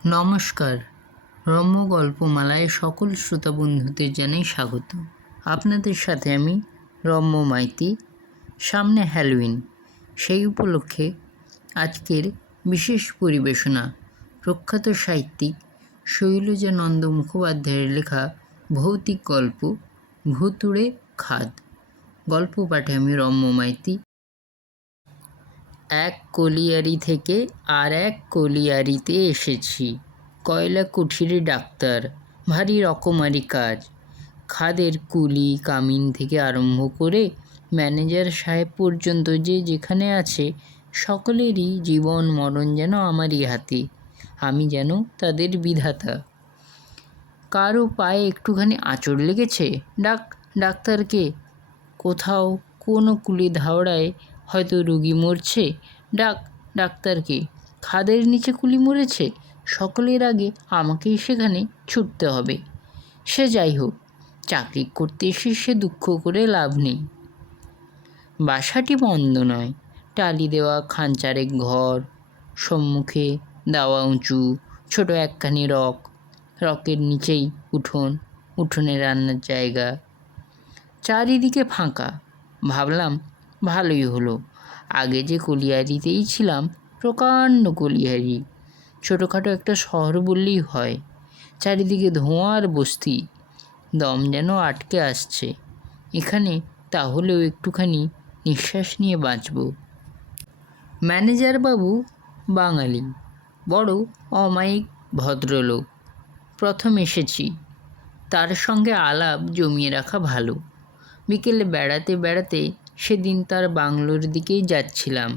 নমস্কার। রম্য গল্পমালায় সকল শ্রোতা বন্ধুদের জানাই স্বাগত। আপনাদের সাথে আমি রম্য মাইতি। সামনে হ্যালোউইন, সেই উপলক্ষে আজকের বিশেষ পরিবেশনা প্রখ্যাত সাহিত্যিক শৈলজানন্দ মুখোপাধ্যায়ের লেখা ভৌতিক গল্প ভুতুড়ে খাদ। গল্প পাঠে আমি রম্য মাইতি। এক কলিয়ারি থেকে আর এক কলিয়ারিতে এসেছি। কয়লা কুঠিরে ডাক্তার, ভারী রকমারি কাজ। খাদের কুলি কামিন থেকে আরম্ভ করে ম্যানেজার সাহেব পর্যন্ত যে যেখানে আছে সকলেরই জীবন মরণ যেন আমারই হাতে। আমি যেন তাদের বিধাতা। কারো পায়ে একটুখানি আঁচড় লেগেছে, ডাক্তারকে। কোথাও কোনো কুলি ধাওড়ায় হয়তো রুগী মরছে, ডাক্তারকে। খাদের নিচে কুলি মরেছে, সকলের আগে আমাকেই সেখানে ছুটতে হবে। সে যাই হোক, চাকরি করতে এসে সে দুঃখ করে লাভ নেই। বাসাটি মন্দ নয়, টালি দেওয়া খাঞ্চারেক ঘর, সম্মুখে দাওয়া উঁচু, ছোট একখানি রকের নিচেই উঠোনে রান্নার জায়গা। চারিদিকে ফাঁকা। ভাবলাম ভালোই হলো, আগে যে কলিয়ারিতেই ছিলাম, প্রকাণ্ড কলিয়ারি, ছোটোখাটো একটা শহর বললেই হয়। চারিদিকে ধোঁয়ার বস্তি, দম যেন আটকে আসছে। এখানে তাহলেও একটুখানি নিঃশ্বাস নিয়ে বাঁচব। ম্যানেজার বাবু বাঙালি, বড় অমায়িক ভদ্রলোক। প্রথম এসেছি, তার সঙ্গে আলাপ জমিয়ে রাখা ভালো। বিকেলে বেড়াতে বেড়াতে সেদিন তার বাংলোর দিকেই যাচ্ছিলাম।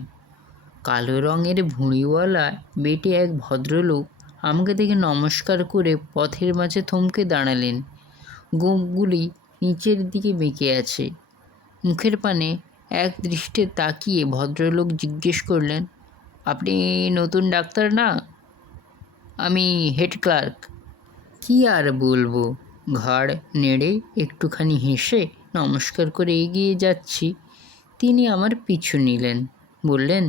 কালো রঙের ভুঁড়িওয়ালা বেটে এক ভদ্রলোক আমাকে দেখে নমস্কার করে পথের মাঝে থমকে দাঁড়ালেন। গোঁপগুলি নিচের দিকে বেঁকে আছে। মুখের পানে এক দৃষ্টে তাকিয়ে ভদ্রলোক জিজ্ঞেস করলেন, আপনি নতুন ডাক্তার না? আমি হেড ক্লার্ক। কি আর বলবো, ঘাড় নেড়ে একটুখানি হেসে নমস্কার করে এগিয়ে যাচ্ছি। তিনি আমার পিছু নিলেন, বললেন,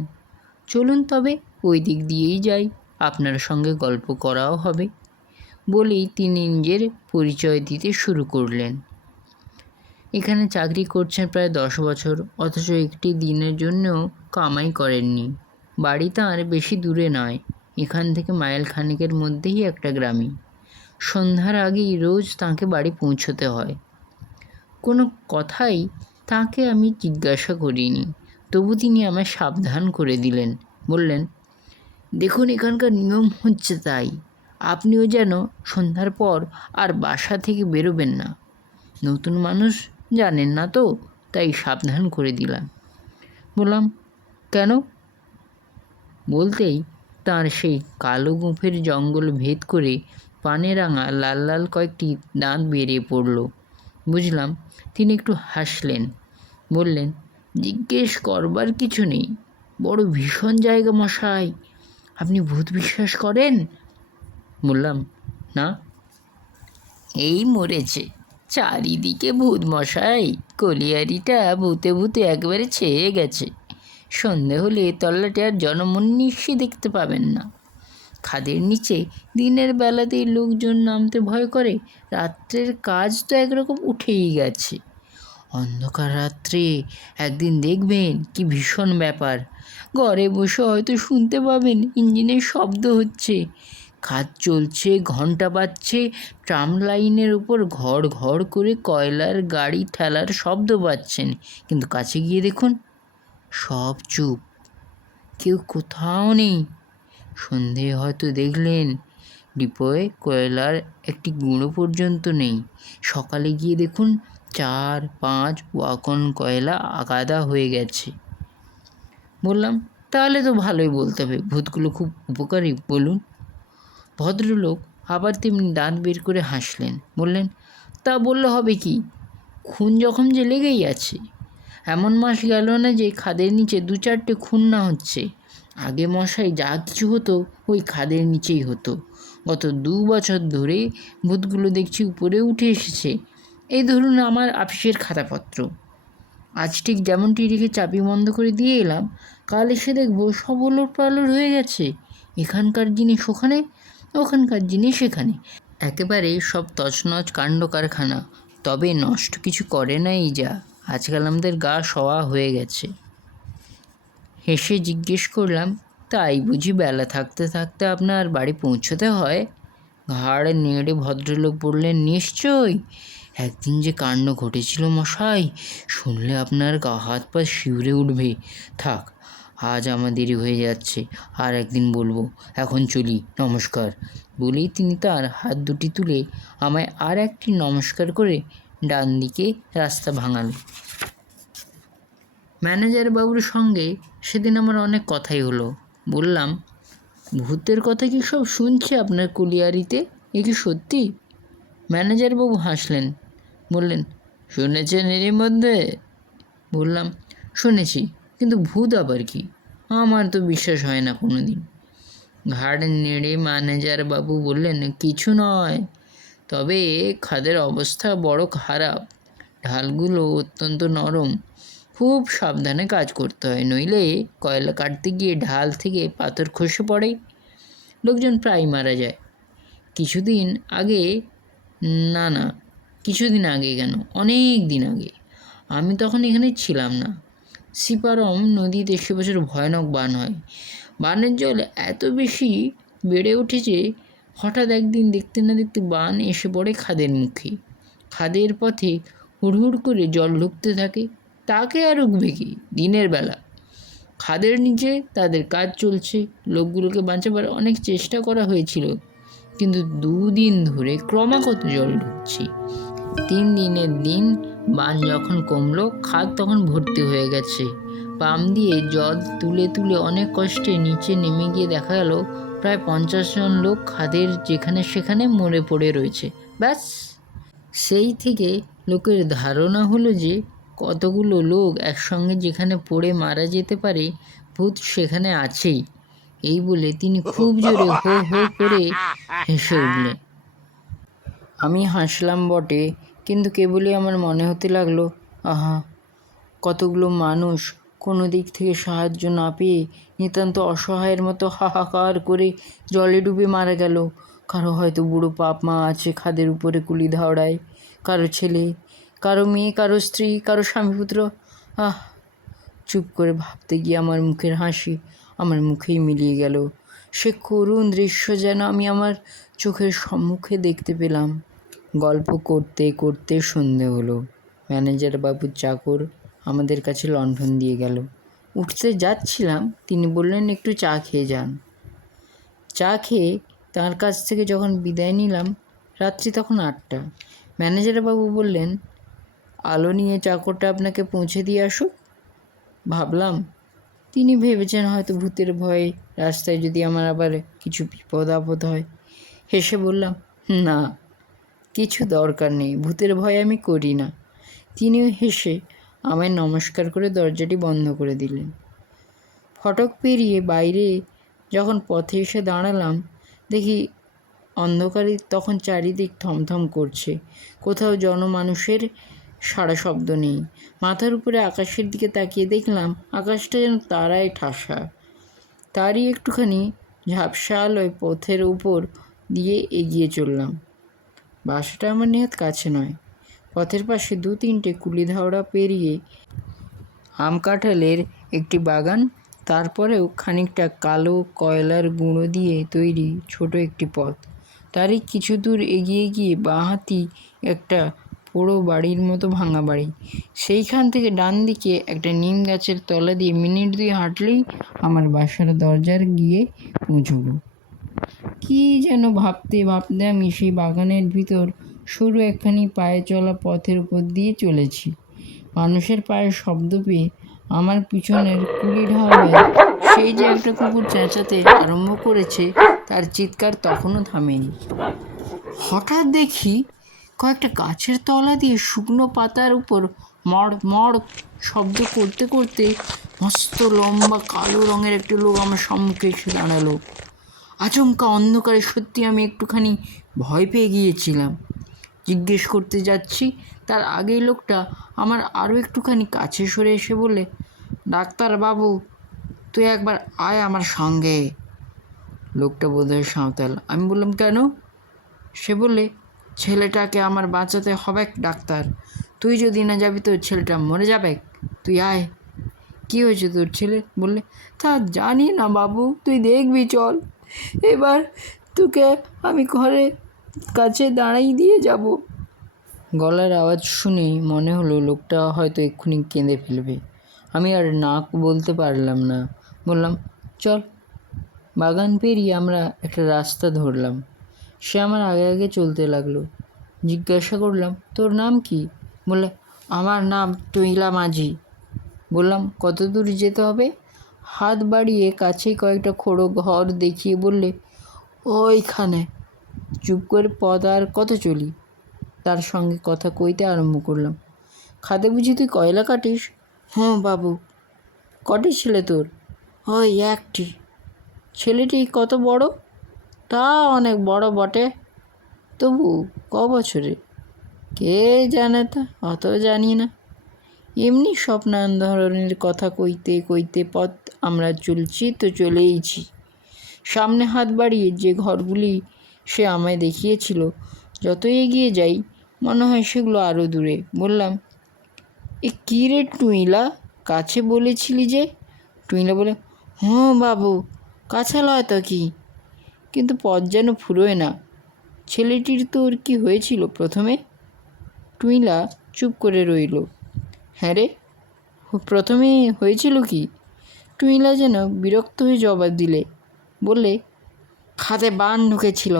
চলুন তবে ওই দিক দিয়েই যাই, আপনার সঙ্গে গল্প করাও হবে। বলেই তিনি নিজের পরিচয় দিতে শুরু করলেন। এখানে চাকরি করছেন প্রায় 10 বছর, অথচ একটি দিনের জন্যও কামাই করেননি। বাড়ি তাঁর বেশি দূরে নয়, এখান থেকে মাইল খানেকের মধ্যেই একটা গ্রামে। সন্ধ্যার আগেই রোজ তাঁকে বাড়ি পৌঁছতে হয়। কোনো কথাই তাঁকে আমি জিজ্ঞাসা করিনি, তবু তিনি আমায় সাবধান করে দিলেন। বললেন, দেখুন এখানকার নিয়ম হচ্ছে তাই, আপনিও যেন সন্ধ্যার পর আর বাসা থেকে বেরোবেন না। নতুন মানুষ, জানেন না তো, তাই সাবধান করে দিলাম। বললাম, কেন? বলতেই তার সেই কালো গোঁফের জঙ্গল ভেদ করে পানে রাঙা লাল লাল কয়েকটি দাঁত বেরিয়ে পড়ল। বুঝলাম তিনি একটু হাসলেন। বললেন, জিজ্ঞেস করবার কিছু নেই, বড় ভীষণ জায়গা মশাই। আপনি ভূত বিশ্বাস করেন? বললাম, না। এই মরেছে, চারিদিকে ভূত মশাই। কলিয়ারিটা ভূতে ভূতে একবারে ছেয়ে গেছে। সন্ধে হলে তল্লাটে আর জনমনীষী দেখতে পাবেন না। খাদের নিচে দিনের বেলাতেই লোকজন নামতে ভয় করে, রাত্রের কাজ তো একরকম উঠেই গেছে। অন্ধকার রাত্রে একদিন দেখবেন কি ভীষণ ব্যাপার। ঘরে বসে হয়তো শুনতে পাবেন ইঞ্জিনের শব্দ হচ্ছে, খাদ চলছে, ঘন্টা বাজছে, ট্রাম লাইনের উপর ঘড় ঘড় করে কয়লার গাড়ি ঠেলার শব্দ পাচ্ছেন। কিন্তু কাছে গিয়ে দেখুন, সব চুপ, কেউ কোথাও নেই। সন্ধে হয়তো দেখলেন ডিপোয় কয়লার একটি গুঁড়ো পর্যন্ত নেই। সকালে গিয়ে দেখুন 4-5 ওয়াগন কয়লা আগাদা হয়ে গেছে। বললাম, তাহলে তো ভালোই বলতে হবে, ভূতগুলো খুব উপকারী, বলুন। ভদ্রলোক আবার তেমনি দাঁত বের করে হাসলেন। বললেন, তা বললে হবে কি, খুন যখন যে লেগেই আছে। এমন মাস গেল না যে খাদের নিচে 2-4টে খুন না হচ্ছে। আগে মশাই যা কিছু হতো ওই খাদের নিচেই হতো। গত 2 বছর ধরে ভূতগুলো দেখছি উপরে উঠে এসেছে। এই ধরুন আমার অফিসের খাতাপত্র, আজ ঠিক যেমনটি রেখে চাবি বন্ধ করে দিয়ে এলাম, কাল এসে দেখবো সব ওলট পালট হয়ে গেছে। এখানকার জিনিস ওখানে, ওখানকার জিনিস এখানে, একেবারে সব তছনছ কাণ্ড কারখানা। তবে নষ্ট কিছু করে না এই যা, আজকাল আমাদের গা সওয়া হয়ে গেছে। হেসে জিজ্ঞেস করলাম, তাই বুঝি বেলা থাকতে থাকতে আপনার বাড়ি পৌঁছতে হয়? ঘাড় নেড়ে ভদ্রলোক বললেন, নিশ্চয়ই। একদিন যে কাণ্ড ঘটেছিল মশাই, শুনলে আপনার গা হাত পা শিউরে উঠবে। থাক, আজ আমার দেরি হয়ে যাচ্ছে, আর একদিন বলবো। এখন চলি, নমস্কার। বলেই তিনি তার হাত দুটি তুলে আমায় আর একটি নমস্কার করে ডান দিকে রাস্তা ভাঙালেন। ম্যানেজার বাবুর সঙ্গে সেদিন আমার অনেক কথাই হলো। বললাম, ভূতের কথা কি সব শুনছে আপনার কুলিয়ারিতে? এ কি সত্যি? ম্যানেজার বাবু হাসলেন, বললেন, শুনেছেন এরই মধ্যে? বললাম, শুনেছি, কিন্তু ভূত আবার কি? আমার তো বিশ্বাস হয় না কোনো দিন। ঘাড় নেড়ে ম্যানেজার বাবু বললেন, কিছু নয়, তবে খাদের অবস্থা বড় খারাপ। ঢালগুলো অত্যন্ত নরম, খুব সাবধানে কাজ করতে হয়, নইলে কয়লা কাটতে গিয়ে ঢাল থেকে পাথর খসে পড়ে, লোকজন প্রায় মারা যায়। কিছুদিন আগে, না কিছুদিন আগে কেন, অনেক দিন আগে, আমি তখন এখানে ছিলাম না। সিপারম নদীতে সে বছর ভয়ানক বান হয়। বানের জল এত বেশি বেড়ে উঠেছে, হঠাৎ একদিন দেখতে না দেখতে বান এসে পড়ে খাদের মুখে। খাদের পথে হুড় করে জল ঢুকতে থাকে, তাকে আর রুখবে কি? দিনের বেলা খাদের নিচে তাদের কাজ চলছে, লোকগুলোকে বাঁচাবার অনেক চেষ্টা করা হয়েছিল, কিন্তু 2 দিন ধরে ক্রমাগত জল ঢুকছে। 3 দিনের দিন বান যখন কমলো, খাদ তখন ভর্তি হয়ে গেছে। পাম্প দিয়ে জল তুলে তুলে অনেক কষ্টে নিচে নেমে গিয়ে দেখা গেল প্রায় 50 জন লোক খাদের যেখানে সেখানে মরে পড়ে রয়েছে। ব্যাস, সেই থেকে লোকের ধারণা হলো যে কতগুলো লোক একসঙ্গে যেখানে পড়ে মারা যেতে পারে, ভূত সেখানে আছেই। এই বলে তিনি খুব জোরে হো হো করে হেসে উঠলেন। আমি হাসলাম বটে, কিন্তু কেবলই আমার মনে হতে লাগলো, আহা, কতগুলো মানুষ কোনো দিক থেকে সাহায্য না পেয়ে নিতান্ত অসহায়ের মতো হাহাকার করে জলে ডুবে মারা গেল। কারো হয়তো বুড়ো বাপ মা আছে খাদের উপরে কুলি ধাওড়ায়, কারো ছেলে, কারো মেয়ে, কারো স্ত্রী, কারো স্বামীপুত্র। আহ, চুপ করে ভাবতে গিয়ে আমার মুখের হাসি আমার মুখেই মিলিয়ে গেল। সে করুণ দৃশ্য যেন আমি আমার চোখের সম্মুখে দেখতে পেলাম। গল্প করতে করতে সন্ধে হলো। ম্যানেজার বাবুর চাকর আমাদের কাছে লণ্ঠন দিয়ে গেল। উঠতে যাচ্ছিলাম, তিনি বললেন, একটু চা খেয়ে যান। চা খেয়ে তার কাছ থেকে যখন বিদায় নিলাম, রাত্রি তখন 8টা। ম্যানেজার বাবু বললেন, আলো নিয়ে চাকরটা আপনাকে পৌঁছে দিয়ে আসুক। ভাবলাম তিনি ভেবেছেন হয়তো ভূতের ভয়ে রাস্তায় যদি আমার আবার কিছু বিপদ আপদ হয়। হেসে বললাম, না, কিছু দরকার নেই, ভূতের ভয় আমি করি না। তিনিও হেসে আমায় নমস্কার করে দরজাটি বন্ধ করে দিলেন। ফটক পেরিয়ে বাইরে যখন পথে এসে দাঁড়ালাম, দেখি অন্ধকারে তখন চারিদিক থমথম করছে, কোথাও জনমানুষের সাড়া শব্দ নেই। মাথার উপরে আকাশের দিকে তাকিয়ে দেখলাম আকাশটা যেন তারায় ঠাসা। তারই একটুখানি ঝাপসা আলোয় পথের উপর দিয়ে এগিয়ে চললাম। বাসাটা আমার নেহাত কাছে নয়, পথের পাশে 2-3টে কুলি ধাওড়া পেরিয়ে আম কাঁঠালের একটি বাগান, তারপরেও খানিকটা কালো কয়লার গুঁড়ো দিয়ে তৈরি ছোট একটি পথ। তারই কিছু দূর এগিয়ে গিয়ে বাঁহাতি একটা পোড়ো বাড়ির মতো ভাঙা বাড়ি। সেইখান থেকে ডান দিকে একটা নিম গাছের তলা দিয়ে মিনিট 2 হাঁটলেই আমার বাসার দরজার গিয়ে পৌঁছব। কী যেন ভাবতে ভাবতে আমি সেই বাগানের ভিতর সরু একখানি পায়ে চলা পথের উপর দিয়ে চলেছি। মানুষের পায়ের শব্দ পেয়ে আমার পিছনের কুলি ঢাওড়ায় সেই যে একটা কুকুর চেঁচাতে আরম্ভ করেছে, তার চিৎকার তখনও থামেনি। হঠাৎ দেখি কয়েকটা গাছের তলা দিয়ে শুকনো পাতার উপর মড় মড় শব্দ করতে করতে মস্ত লম্বা কালো রঙের একটা লোক আমার সম্মুখে এসে দাঁড়ালো। আচমকা অন্ধকারে সত্যি আমি একটুখানি ভয় পেয়ে গিয়েছিলাম। জিজ্ঞেস করতে যাচ্ছি, তার আগেই লোকটা আমার আরও একটুখানি কাছে সরে এসে বলে, ডাক্তারবাবু, তুই একবার আয় আমার সঙ্গে। লোকটা বোধহয় সাঁওতাল। আমি বললাম, কেন? সে বললে, ছেলেটাকে আমার বাঁচাতে হবে ডাক্তার, তুই যদি না যাবি তো ছেলেটা মরে যাবে, তুই আয়। কী হয়েছে তোর ছেলে? বললে, তা জানি না বাবু, তুই দেখবি চল, এবার তোকে আমি ঘরে কাছে দাঁড়াই দিয়ে যাব। গলার আওয়াজ শুনেই মনে হলো লোকটা হয়তো এক্ষুনি কেঁদে ফেলবে। আমি আর না বলতে পারলাম না, বললাম, চল। বাগান পেরিয়ে আমরা একটা রাস্তা ধরলাম। সে আমার আগে আগে চলতে লাগলো। জিজ্ঞাসা করলাম, তোর নাম কি? বললে, আমার নাম টুইলা মাঝি। বললাম, কত দূর যেতে হবে? হাত বাড়িয়ে কাছেই কয়েকটা খোড়ো ঘর দেখিয়ে বললে, ওইখানে। চুপ করে পথ আর কত চলি। তার সঙ্গে কথা কইতে আরম্ভ করলাম। খাদে বুঝি তুই কয়লা কাটিস? হ্যাঁ বাবু। কটি ছেলে তোর? ওই একটি। ছেলেটি কত বড়? তা অনেক বড় বটে, তবু ক বছরে? কে জানে, তা অত জানি না। এমনি সব নানান ধরনের কথা কইতে কইতে পথ আমরা চলছি তো চলেইছি। সামনে হাত বাড়িয়ে যে ঘরগুলি সে আমায় দেখিয়েছিল, যত এগিয়ে যাই মনে হয় সেগুলো আরও দূরে। বললাম, এ কী রে টুইলা, কাছে বলেছিলি যে? টুইলা বলে, হ্যাঁ বাবু, কাছে লয় তো কি, কিন্তু পথ যেন ফুরোয় না। ছেলেটির তোর কি হয়েছিল প্রথমে? টুইলা চুপ করে রইল। হ্যাঁ রে, প্রথমে হয়েছিল কি? টুইলা যেন বিরক্ত হয়ে জবাব দিলে। বললে, খাদে বান ঢুকেছিল।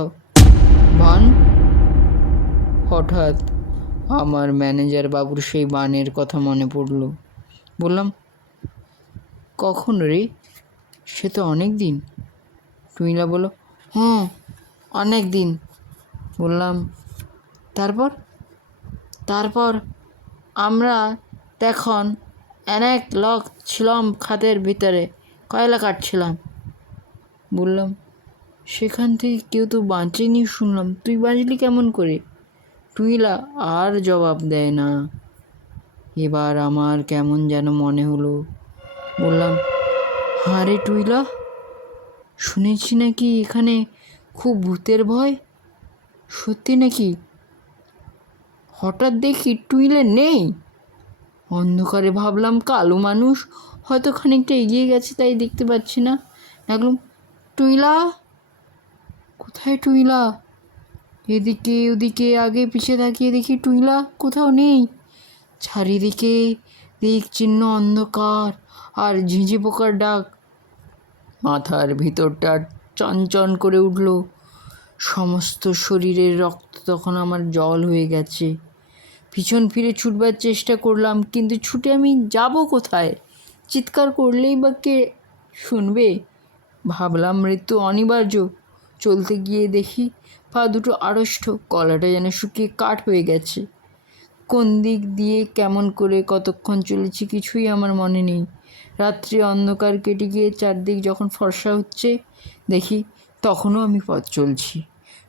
বান? হঠাৎ আমার ম্যানেজার বাবুর সেই বানের কথা মনে পড়ল। বললাম, কখন রে? সে তো অনেক দিন। টুইলা বলল, হ্যাঁ অনেক দিন। বললাম, তারপর? তারপর আমরা তখন অনেক লোক ছিলাম খাদের ভিতরে, কয়লা কাটছিলাম। বললাম, সেখান থেকে কেউ তো বাঁচেনি শুনলাম, তুই বাঁচলি কেমন করে? টুইলা আর জবাব দেয় না। এবার আমার কেমন যেন মনে হলো। বললাম, হ্যাঁ রে টুইলা, শুনেছি নাকি এখানে খুব ভূতের ভয়, সত্যি নাকি? হঠাৎ দেখি টুইলা নেই। অন্ধকারে ভাবলাম কালো মানুষ, হয়তো খানিকটা এগিয়ে গেছে তাই দেখতে পাচ্ছি না। ডাকলাম, টুইলা, কোথায় টুইলা? এদিকে ওদিকে আগে পিছে তাকিয়ে দেখি টুইলা কোথাও নেই। চারিদিকে দিক চিহ্ন অন্ধকার আর ঝিঁঝি পোকার ডাক। মাথার ভিতরটা চনচন করে উঠল। সমস্ত শরীরের রক্ত তখন আমার জল হয়ে গেছে। পিছন ফিরে ছুটবার চেষ্টা করলাম, কিন্তু ছুটে আমি যাব কোথায়? চিৎকার করলেই বা কে শুনবে? ভাবলাম মৃত্যু অনিবার্য। চলতে গিয়ে দেখি পা দুটো আড়ষ্ট, গলাটা যেন শুকিয়ে কাঠ হয়ে গেছে। কোন দিক দিয়ে কেমন করে কতক্ষণ চলেছি কিছুই আমার মনে নেই। রাত্রি অন্ধকার কেটে গিয়ে চারদিক যখন ফর্সা হচ্ছে দেখি, তখনও আমি পথ চলছি।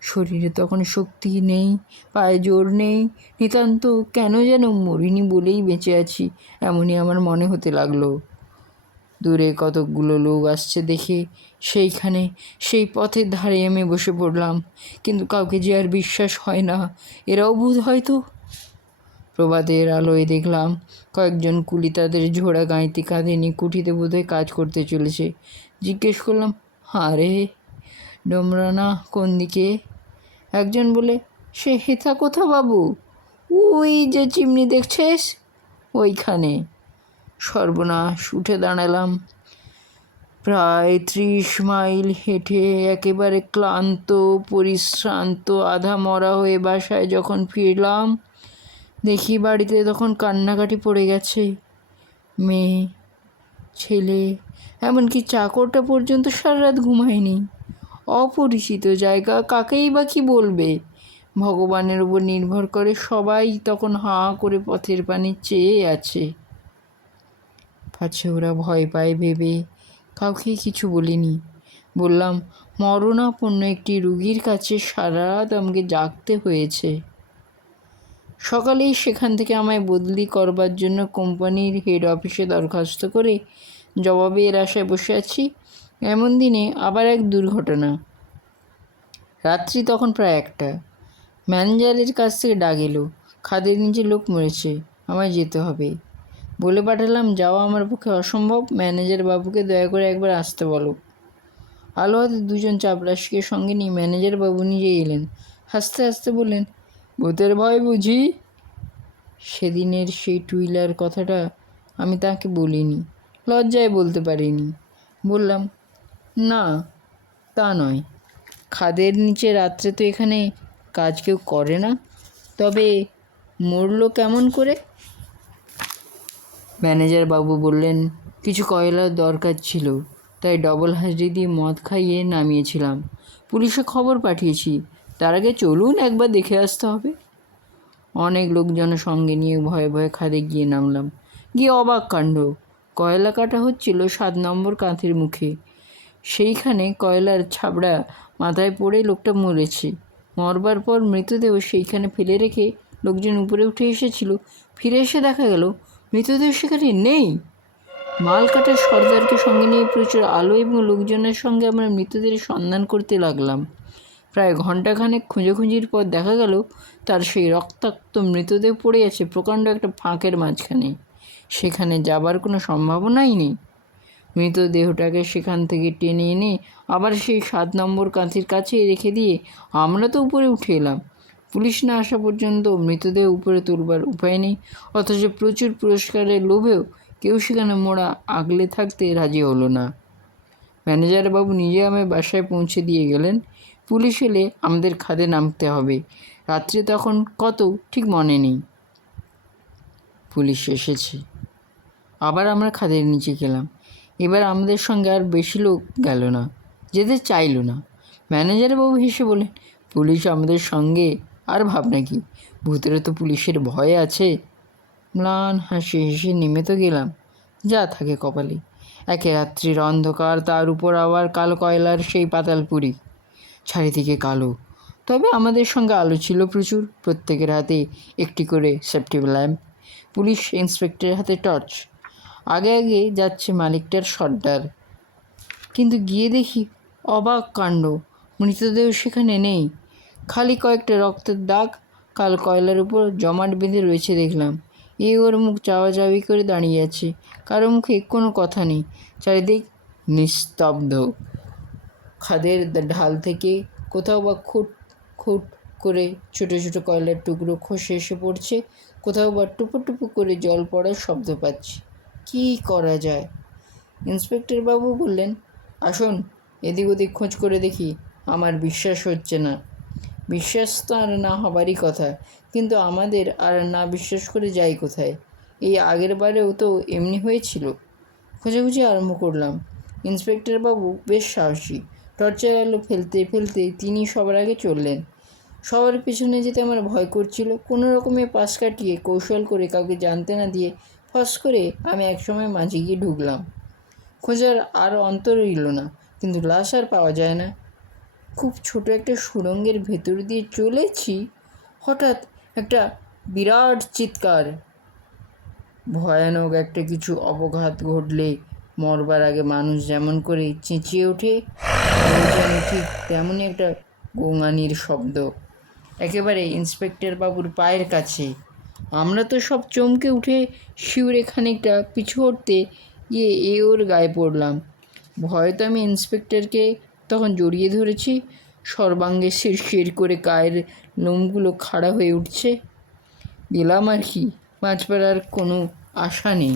শরীরে তখন শক্তি নেই, পায়ে জোর নেই, নিতান্ত কেন যেন মরিনি বলেই বেঁচে আছি এমনই আমার মনে হতে লাগলো। দূরে কতকগুলো লোক আসছে দেখে সেইখানে সেই পথের ধারে আমি বসে পড়লাম, কিন্তু কাউকে যে আর বিশ্বাস হয় না, এরাও ভূত হয়তো। প্রভাতের আলোয় দেখলাম কয়েকজন কুলি তাদের ঝোড়া গাঁইতি কাঁধে নিয়ে কুঠিতে বোধহয় কাজ করতে চলেছে। জিজ্ঞেস করলাম, হ্যাঁ রে ডোমরানা কোন দিকে? একজন বলে, সে হেথা কোথা বাবু, ওই যে চিমনি দেখছিস ওইখানে। সর্বনাশ, উঠে দাঁড়ালাম। প্রায় 30 মাইল হেঁটে একেবারে ক্লান্ত পরিশ্রান্ত আধা মরা হয়ে বাসায় যখন ফিরলাম, দেখি বাড়িতে তখন কান্নাকাটি পড়ে গেছে। মেয়ে, ছেলে, এমনকি চাকরটা পর্যন্ত সারা রাত ঘুমায়নি। অপরিচিত জায়গা, কাকেই বা কী বলবে? ভগবানের উপর নির্ভর করে সবাই তখন হাঁ করে পথের পানে চেয়ে আছে। পাছে ওরা ভয় পায় ভেবে কাউকে কিছু বলিনি। বললাম, মরণাপন্ন একটি রুগীর কাছে সারা রাত আমাকে জাগতে হয়েছে। সকালেই সেখান থেকে আমায় বদলি করবার জন্য কোম্পানির হেড অফিসে দরখাস্ত করে জবাবের আশায় বসে আছি। এমন দিনে আবার এক দুর্ঘটনা। রাত্রি তখন প্রায় 1টা। ম্যানেজারের কাছ থেকে ডাক এলো, খাদের নিচে লোক মরেছে, আমায় যেতে হবে। বলে পাঠালাম যাওয়া আমার পক্ষে অসম্ভব, ম্যানেজার বাবুকে দয়া করে একবার আসতে বলো। আলো হাতে 2জন চাপরাশিকে সঙ্গে নিয়ে ম্যানেজার বাবু নিজেই এলেন। হাসতে হাসতে বললেন, ভূতের ভয় বুঝি? সেদিনের সেই টুইলার কথাটা আমি তাকে বলিনি, লজ্জায় বলতে পারিনি। বললাম, না তা নয়, খাদের নিচে রাত্রে তো এখানে কাজ কেউ করে না, তবে মরলো কেমন করে? ম্যানেজার বাবু বললেন, কিছু কয়লার দরকার ছিল, তাই ডবল হাজরি দিয়ে মদ খাইয়ে নামিয়েছিলাম। পুলিশে খবর পাঠিয়েছি, তার আগে চলুন একবার দেখে আসতে হবে। অনেক লোকজনের সঙ্গে নিয়ে ভয়ে ভয়ে খাদে গিয়ে নামলাম। গিয়ে অবাক কাণ্ড, কয়লা কাটা হচ্ছিল 7 নম্বর কাঁথের মুখে। সেইখানে কয়লার ছাবড়া মাথায় পড়ে লোকটা মরেছে। মরবার পর মৃতদেহ সেইখানে ফেলে রেখে লোকজন উপরে উঠে এসেছিল। ফিরে এসে দেখা গেল মৃতদেহ সেখানে নেই। মাল কাটার সর্দারকে সঙ্গে নিয়ে প্রচুর আলো এবং লোকজনের সঙ্গে আমরা মৃতদেহের সন্ধান করতে লাগলাম। প্রায় ঘণ্টাখানেক খুঁজোখুঁজির পর দেখা গেল তার সেই রক্তাক্ত মৃতদেহ পড়ে আছে প্রকাণ্ড একটা ফাঁকের মাঝখানে। সেখানে যাবার কোনো সম্ভাবনাই নেই। মৃতদেহটাকে সেখান থেকে টেনে এনে আবার সেই 7 নম্বর কাঁথির কাছে রেখে দিয়ে আমরা তো উপরে উঠে এলাম। পুলিশ না আসা পর্যন্ত মৃতদেহ উপরে তুলবার উপায় নেই, অথচ প্রচুর পুরস্কারের লোভেও কেউ সেখানে মোড়া আগলে থাকতে রাজি হলো না। ম্যানেজার বাবু নিজে আমায় বাসায় পৌঁছে দিয়ে গেলেন। পুলিশ এলে আমাদের খাদে নামতে হবে। রাত্রি তখন কত ঠিক মনে নেই। পুলিশ এসেছে। আবার আমরা খাদের নিচে গেলাম। এবার আমাদের সঙ্গে আর বেশি লোক গেল না, যেতে চাইল না। ম্যানেজার বাবু হেসে বলেন, পুলিশ আমাদের সঙ্গে আর ভাবনা কি, ভূতেরও তো পুলিশের ভয় আছে। ম্লান হাসি হেসে নেমে তো গেলাম, যা থাকে কপালে। একে রাত্রির অন্ধকার, তার উপর আবার কালো কয়লার সেই পাতালপুরি, চারিদিকে কালো। তবে আমাদের সঙ্গে আলো ছিল প্রচুর, প্রত্যেকের হাতে একটি করে সেফটি ল্যাম্প। পুলিশ ইন্সপেক্টরের হাতে টর্চ। আগে আগে যাচ্ছে মালিকটার সর্দার। কিন্তু গিয়ে দেখি অবাক কাণ্ড, মৃতদেহ সেখানে নেই, খালি কয়েকটা রক্তের দাগ কাল কয়লার উপর জমাট বেঁধে রয়েছে দেখলাম। ওর মুখ চাওয়াচাওয়ি করে দাঁড়িয়ে আছে, কারো মুখে কোনো কথা নেই, চারিদিক নিস্তব্ধ। খাদের ঢাল থেকে কোথাও বা খুট খুট করে ছোটো ছোটো কয়লার টুকরো খসে এসে পড়ছে, কোথাও বা টুপু টুপু করে জল পড়ার শব্দ পাচ্ছি। কী করা যায়? ইন্সপেক্টর বাবু বললেন, আসুন এদিক ওদিক খোঁজ করে দেখি। আমার বিশ্বাস হচ্ছে না। বিশ্বাস তো আর না হবারই কথা, কিন্তু আমাদের আর না বিশ্বাস করে যাই কোথায়? এই আগের বারেও তো এমনি হয়েছিল। খোঁজাখুঁজি আরম্ভ করলাম। ইন্সপেক্টর বাবু বেশ সাহসী, টর্চের আলো ফেলতে ফেলতে তিনি সবার আগে চললেন। সবার পিছনে যেতে আমার ভয় করছিল। কোনো রকমে পাশ কাটিয়ে কৌশল করে কাউকে জানতে না দিয়ে ফস করে আমি একসময় মাঝে গিয়ে ঢুকলাম। খোঁজার আর অন্তর রইল না, কিন্তু লাশ আর পাওয়া যায় না। খুব ছোট একটা সুড়ঙ্গের ভেতর দিয়ে চলেছি, হঠাৎ একটা বিরাট চিৎকার। ভয়ানক একটা কিছু অপঘাত ঘটলে মরবার আগে মানুষ যেমন করে চেঁচিয়ে ওঠে, যেন ঠিক তেমনই একটা গোঙানির শব্দ, একেবারে ইন্সপেক্টর বাবুর পায়ের কাছে। আমরা তো সব চমকে উঠে শিউরে খানিকটা পিছু হটতে গিয়ে ওর গায়ে পড়লাম। ভয়তো আমি ইন্সপেক্টরকে তখন জড়িয়ে ধরেছি, সর্বাঙ্গে শিরশির করে গায়ের লোমগুলো খাড়া হয়ে উঠছে। গেলাম আর কি, বাঁচবার আর কোনো আশা নেই।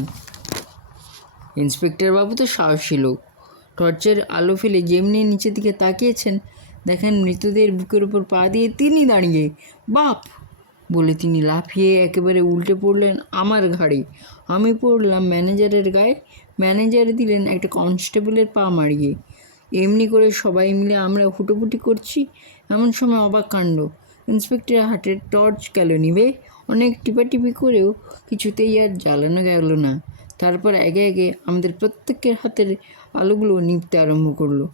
ইন্সপেক্টর বাবু তো সাহসী লোক, টর্চের আলো ফেলে যেমনি নিচের দিকে তাকিয়েছেন, দেখেন মৃতদের বুকের উপর পা দিয়ে তিনি দাঁড়িয়ে। বাপ বলে তিনি লাফিয়ে একেবারে উল্টে পড়লেন আমার ঘাড়ে। আমি পড়লাম ম্যানেজারের গায়ে। ম্যানেজার দিলেন একটা কনস্টেবলের পা মারিয়ে। এমনি করে সবাই মিলে আমরা হুটোপুটি করছি। এমন সময় অবাক কাণ্ড, ইন্সপেক্টরের হাতের টর্চ গেল নিভে। অনেক টিপাটিপি করেও কিছুতেই আর জ্বালানো গেল না। তারপর একে একে আমাদের প্রত্যেকের হাতের আলোগুলো নিভতে আরম্ভ করলো।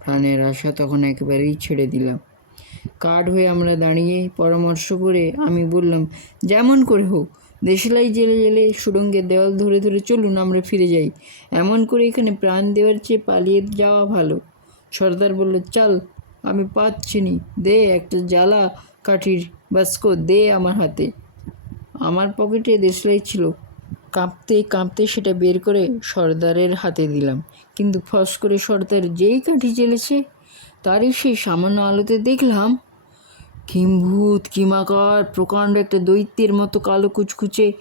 প্রাণের আশা তখন একেবারেই ছেড়ে দিলাম। কাঠ হয়ে আমরা দাঁড়িয়ে পরামর্শ করে আমি বললাম, যেমন করে হোক দেশলাই জেলে জেলে সুড়ঙ্গের দেওয়াল ধরে ধরে চলুন আমরা ফিরে যাই। এমন করে এখানে প্রাণ দেওয়ার চেয়ে পালিয়ে যাওয়া ভালো। সর্দার বলল, চল, আমি পাচ্ছি নি, দে একটা জ্বালা কাঠির বাস্কো দে আমার হাতে। আমার পকেটে দেশলাই ছিল, কাঁপতে কাঁপতে সেটা বের করে সর্দারের হাতে দিলাম। কিন্তু ফস করে সর্দার যেই কাঠি জ্বেলেছে, তারই সেই সামান্য আলোতে দেখলাম কিম্ভূত কিমাকার প্রকাণ্ড একটা দৈত্যের মতো কালো কুচকুচে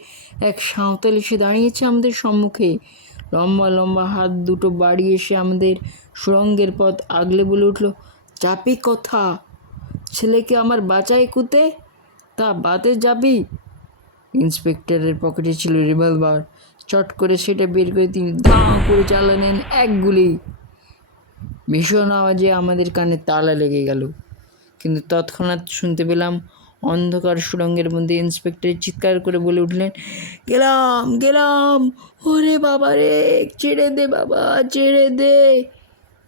এক সাঁওতাল এসে দাঁড়িয়েছে আমাদের সম্মুখে। লম্বা লম্বা হাত দুটো বাড়িয়ে এসে আমাদের সুড়ঙ্গের পথ আগলে বলে উঠল, চাপে কথা, ছেলেকে আমার বাঁচায় কুতে, তা বাতে যাবি? ইন্সপেক্টরের পকেটে ছিল রিভলভার। চট করে সেটা বের করে তিনি দাঁ করে চালালেন এক গুলি। ভীষণ আওয়াজে আমাদের কানে তালা লেগে গেল। কিন্তু তৎক্ষণাৎ শুনতে পেলাম অন্ধকার সুড়ঙ্গের মধ্যে ইন্সপেক্টর চিৎকার করে বলে উঠলেন, গেলাম গেলাম, ওরে বাবা রে, ছেড়ে দে বাবা, ছেড়ে দে।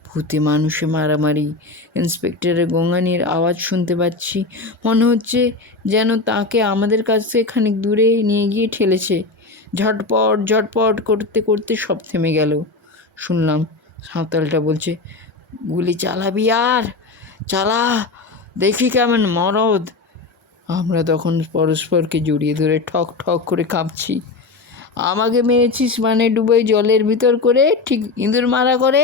ভূতে মানুষে মারামারি। ইন্সপেক্টরের গোঙানির আওয়াজ শুনতে পাচ্ছি, মনে হচ্ছে যেন তাকে আমাদের কাছ থেকে খানিক দূরে নিয়ে গিয়ে ঠেলেছে। ঝটপট ঝটপট করতে করতে সব থেমে গেল। শুনলাম সাঁওতালটা বলছে, গুলি চালাবি আর চালা, দেখি কেমন মরদ। আমরা তখন পরস্পরকে জড়িয়ে ধরে ঠক ঠক করে কাঁপছি। আমাকে মেরেছিস মানে ডুবে জলের ভিতর করে, ঠিক ইঁদুর মারা করে।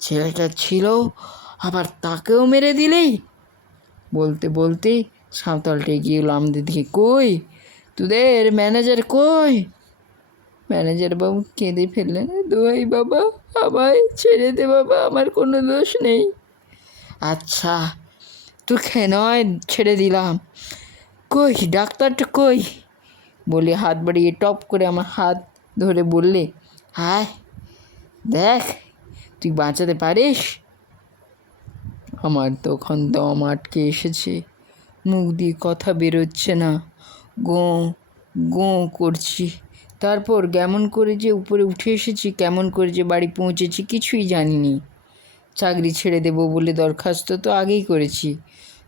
ছেলেটা ছিল, আবার তাকেও মেরে দিলি। বলতে বলতে সাঁওতালটা এগিয়ে এলো আমাদের দিকে। কই তোদের ম্যানেজার কই? ম্যানেজার বাবু কেঁদে ফেললেন, দোহাই বাবা, আমায় ছেড়ে দে বাবা, আমার কোনো দোষ নেই। আচ্ছা তোকে নয় ছেড়ে দিলাম, কই ডাক্তারটা কই? বলে হাত বাড়িয়ে টপ করে আমার হাত ধরে বললে, হায় দেখ তুই বাঁচাতে পারিস। আমার তখন দম আটকে এসেছে, মুখ দিয়ে কথা বেরোচ্ছে না, গোঁ গোঁ করছি। তারপর কেমন করে যে উপরে উঠে এসেছি, কেমন করে যে বাড়ি পৌঁছেছি কিছুই জানিনি। চাকরি ছেড়ে দেবো বলে দরখাস্ত তো আগেই করেছি,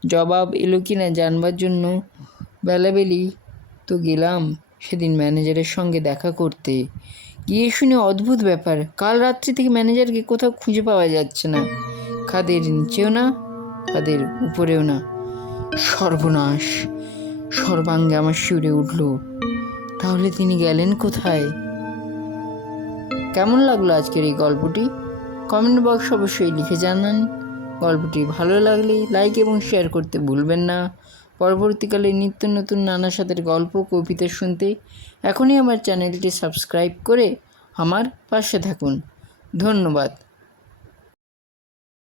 জবাব এলো কি না জানবার জন্য বেলাবেলি তো গেলাম সেদিন ম্যানেজারের সঙ্গে দেখা করতে। গিয়ে শুনে অদ্ভুত ব্যাপার, কাল রাত্রি থেকে ম্যানেজারকে কোথাও খুঁজে পাওয়া যাচ্ছে না। খাদের নিচেও না, খাদের উপরেও না। সর্বনাশ! সর্বাঙ্গে আমার শিউরে উঠল। তাহলে তিনি গেলেন কোথায়? কেমন লাগলো আজকের এই গল্পটি? কমেন্ট বক্স অবশ্যই লিখে জানান। গল্পটি ভালো লাগলে লাইক এবং শেয়ার করতে ভুলবেন না। পরবর্তীকালে নিত্য নতুন নানা স্বাদের গল্প কবিতা শুনতে এখনই আমার চ্যানেলটি সাবস্ক্রাইব করে আমার পাশে থাকুন। ধন্যবাদ।